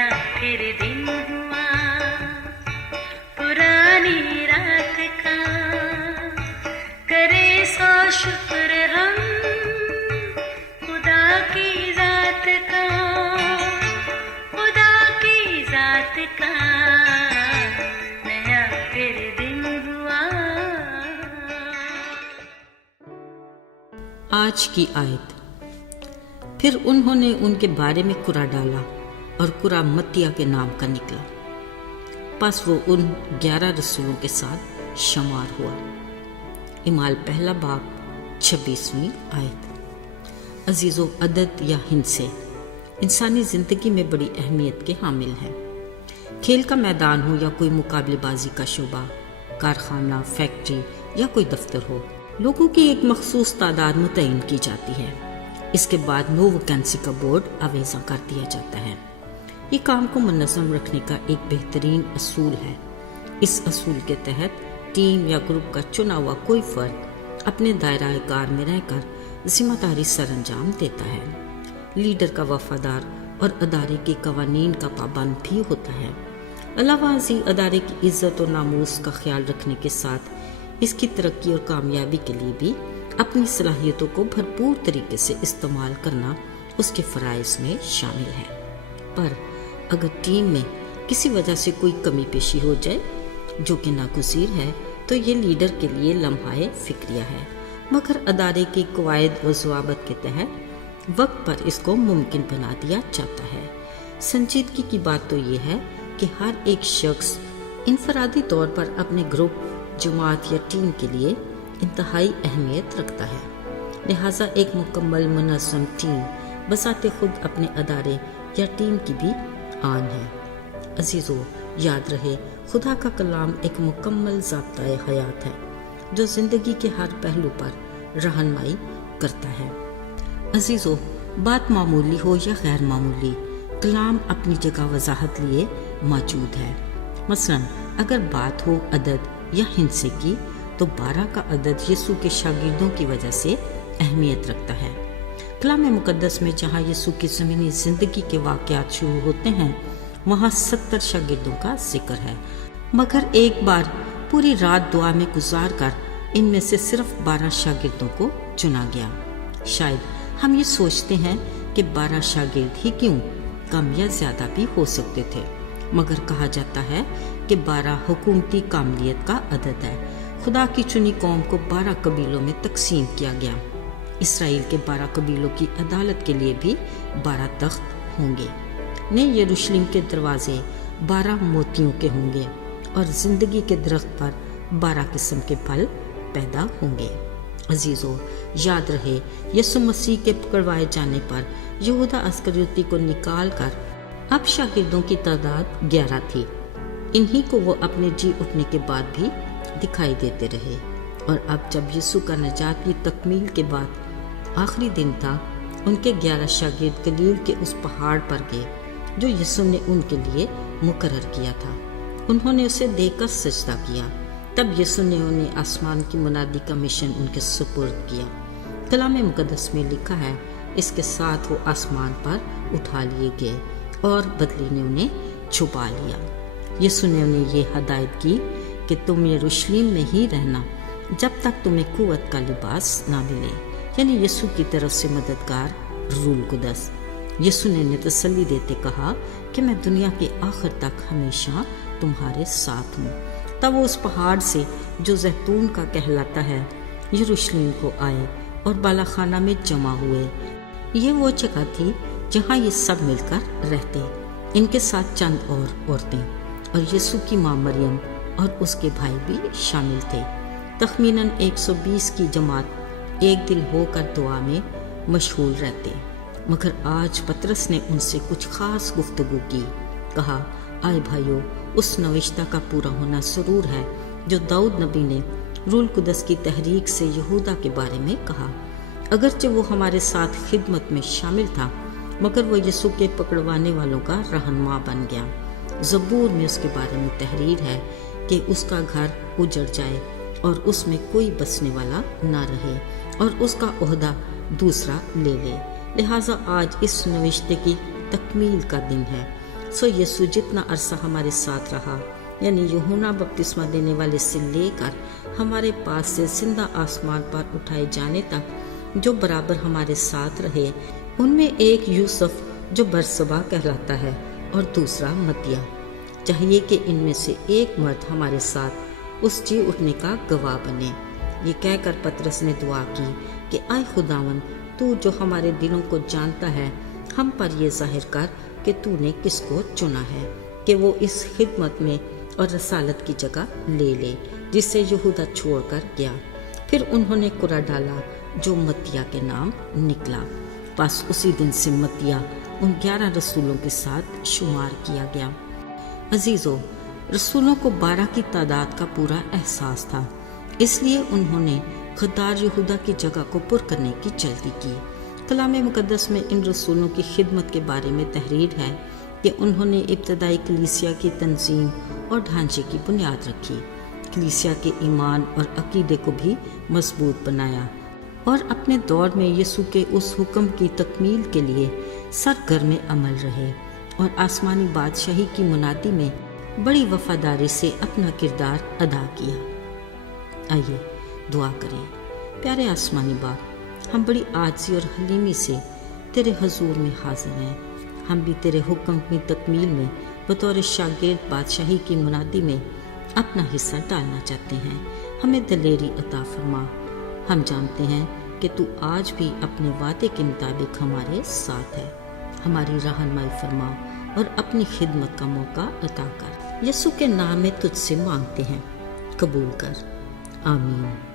नया फिर दिन हुआ पुरानी रात का, करे सौ शुक्र हम खुदा की जात का, खुदा की जात का, नया फिर दिन हुआ। आज की आयत। फिर उन्होंने उनके बारे में कुरा डाला और कुरा मत्तिया के नाम का निकला, बस वो उन 11 रसूलों के साथ शुमार हुआ। इमाल पहला बाब 26वीं आयत। अजीज़ो, अदद या हिंसे इंसानी ज़िंदगी में बड़ी अहमियत के हामिल हैं। खेल का मैदान हो या कोई मुकाबलेबाजी का शोबा, कारखाना, फैक्ट्री या कोई दफ्तर हो, लोगों की एक मखसूस तादाद मुतय्यन की जाती है। इसके बाद नो वैकेंसी का बोर्ड आवेज़ा कर दिया जाता है। ये काम को मुनज़्ज़म रखने का एक बेहतरीन असूल है। इस असूल के तहत टीम या ग्रुप का चुना हुआ कोई फ़र्द अपने दायरा कार में रहकर जिम्मेदारी सरअंजाम देता है। लीडर का वफादार और अदारे के कवानीन का पाबंद भी होता है। अलावा अज़ीज़, अदारे की इज़्ज़त और नामूस का ख्याल रखने के साथ इसकी तरक्की और कामयाबी के लिए भी अपनी सलाहियतों को भरपूर तरीके से इस्तेमाल करना उसके फ़राइज़ में शामिल है। पर अगर टीम में किसी वजह से कोई कमी पेशी हो जाए जो कि नागुज़ीर है, तो ये लीडर के लिए लम्हाए फ़िक्रिया है, मगर अदारे के कवायद व ज़वाबित के तहत वक्त पर इसको मुमकिन बना दिया जाता है। संजीदगी की बात तो ये है कि हर एक शख्स इनफरादी तौर पर अपने ग्रुप, जमात या टीम के लिए इंतहाई अहमियत रखता है। लिहाजा एक मुकम्मल मुनज़्ज़म टीम बसाते खुद अपने अदारे या टीम की भी आन है। अजीज़ों, याद रहे, खुदा का कलाम एक मुकम्मल ज़ाब्ता-ए हयात है जो ज़िंदगी के हर पहलू पर रहनुमाई करता है। अजीज़ों, बात मामूली हो या गैर मामूली, कलाम अपनी जगह वजाहत लिए मौजूद है। मसलन अगर बात हो अदद या हिंसे की, तो 12 का अदद यीशु के शागिर्दों की वजह से अहमियत रखता है। कलाम मुकद्दस में जहाँ यीशु की ज़मीनी ज़िंदगी के वाक़यात शुरू होते हैं, वहाँ 70 शागिर्दों का जिक्र है, मगर एक बार पूरी रात दुआ में गुजार कर इनमें से सिर्फ 12 शागिर्दों को चुना गया। शायद हम ये सोचते हैं कि 12 शागिर्द ही क्यों, कम या ज़्यादा भी हो सकते थे, मगर कहा जाता है कि 12 हुकूमती कामलियत का अदद है। खुदा की चुनी कौम को 12 कबीलों में तकसीम किया गया। इसराइल के 12 कबीलों की अदालत के लिए भी 12 तख्त होंगे। नए यरूशलेम के दरवाजे 12 मोतियों के होंगे और ज़िंदगी के दरख्त पर 12 किस्म के फल पैदा होंगे। अजीज़ों, याद रहे, यीशु मसीह के पकड़वाए जाने पर यहूदा अस्करियोती को निकाल कर अब शागिर्दों की तादाद 11 थी। इन्हीं को वो अपने जी उठने के बाद भी दिखाई देते रहे, और अब जब यीशु का नजात की तकमील के बाद आखिरी दिन था, उनके 11 शागिर्द गलील के उस पहाड़ पर गए जो यीशु ने उनके लिए मुकर्रर किया था। उन्होंने उसे देखकर सजदा किया। तब यीशु ने उन्हें आसमान की मुनादी का मिशन उनके सुपुर्द किया। कलाम मुकद्दस में लिखा है, इसके साथ वो आसमान पर उठा लिए गए और बदली ने उन्हें छुपा लिया। यीशु ने उन्हें ये हदायत की कि तुम यरूशलेम में ही रहना जब तक तुम्हें कुव्वत का लिबास ना मिले, यानी यीशु की तरफ से मददगार रूल कुदस। यीशु ने उन्हें तसल्ली देते कहा कि मैं दुनिया के आखिर तक हमेशा तुम्हारे साथ हूँ। तब वो उस पहाड़ से जो जैतून का कहलाता है यरूशलेम को आए और बालाखाना में जमा हुए। ये वो जगह थी जहाँ ये सब मिलकर रहते, इनके साथ चंद और औरतें और यीशु की माँ मरियम और उसके भाई भी शामिल थे। तखमीनन 120 की जमात एक दिल होकर दुआ में मशगूल रहते। मगर आज पतरस ने उनसे कुछ खास गुफ्तगू की। कहा, आए भाइयों, उस नविश्ता का पूरा होना ज़रूर है जो दाऊद नबी ने रूल कुदस की तहरीक से यहूदा के बारे में कहा। अगरचे वो हमारे साथ खिदमत में शामिल था, मगर वो यीशु के पकड़वाने वालों का रहनुमा बन गया। ज़बूर में उसके बारे में तहरीर है कि उसका घर उजड़ जाए और उसमें कोई बसने वाला ना रहे और उसका ओहदा दूसरा ले ले। लिहाजा आज इस नविश्ते की तकमील का दिन है। सो यीशु जितना अरसा हमारे साथ रहा, यानी यूहन्ना बपतिस्मा देने वाले से लेकर हमारे पास से जिंदा आसमान पर उठाए जाने तक जो बराबर हमारे साथ रहे, उनमें एक यूसुफ जो बरसबा कहलाता है और दूसरा मत्तिया। चाहिए कि इनमें से एक मर्द हमारे साथ उस जी उठने का गवाह बने। ये कहकर पतरस ने दुआ की कि आए खुदावन, तू जो हमारे दिलों को जानता है, हम पर ये जाहिर कर कि तूने किसको चुना है कि वो इस खिदमत में और रसालत की जगह ले ले जिसे यहूदा छोड़कर गया। फिर उन्होंने कुरा डाला जो मत्तिया के नाम निकला। बस उसी दिन से मत्तिया उन 11 रसूलों के साथ शुमार किया गया। अजीजों, रसूलों को 12 की तादाद का पूरा एहसास था, इसलिए उन्होंने गद्दार यहूदा की जगह को पुर करने की जल्दी की। कलाम मुकद्दस में इन रसूलों की खिदमत के बारे में तहरीर है कि उन्होंने इब्तदाई कलीसिया की तंजीम और ढांचे की बुनियाद रखी, कलीसिया के ईमान और अकीदे को भी मजबूत बनाया और अपने दौर में यीशु के उस हुक्म की तकमील के लिए सरगर्म अमल रहे और आसमानी बादशाही की मुनादी में बड़ी वफादारी से अपना किरदार अदा किया। आइए दुआ करें। प्यारे आसमानी बाप, हम बड़ी आजी और हलीमी से तेरे हजूर में हाजिर हैं। हम भी तेरे हुक्म की तकमील में बतौर शागिर्द बादशाही की मुनादी में अपना हिस्सा डालना चाहते हैं। हमें दिलेरी अता फरमा। हम जानते हैं कि तू आज भी अपने वादे के मुताबिक हमारे साथ है। हमारी रहनुमाई फरमा और अपनी खिदमत का मौका अता कर। यीशु के नाम में तुझसे मांगते हैं, कबूल कर। आमीन।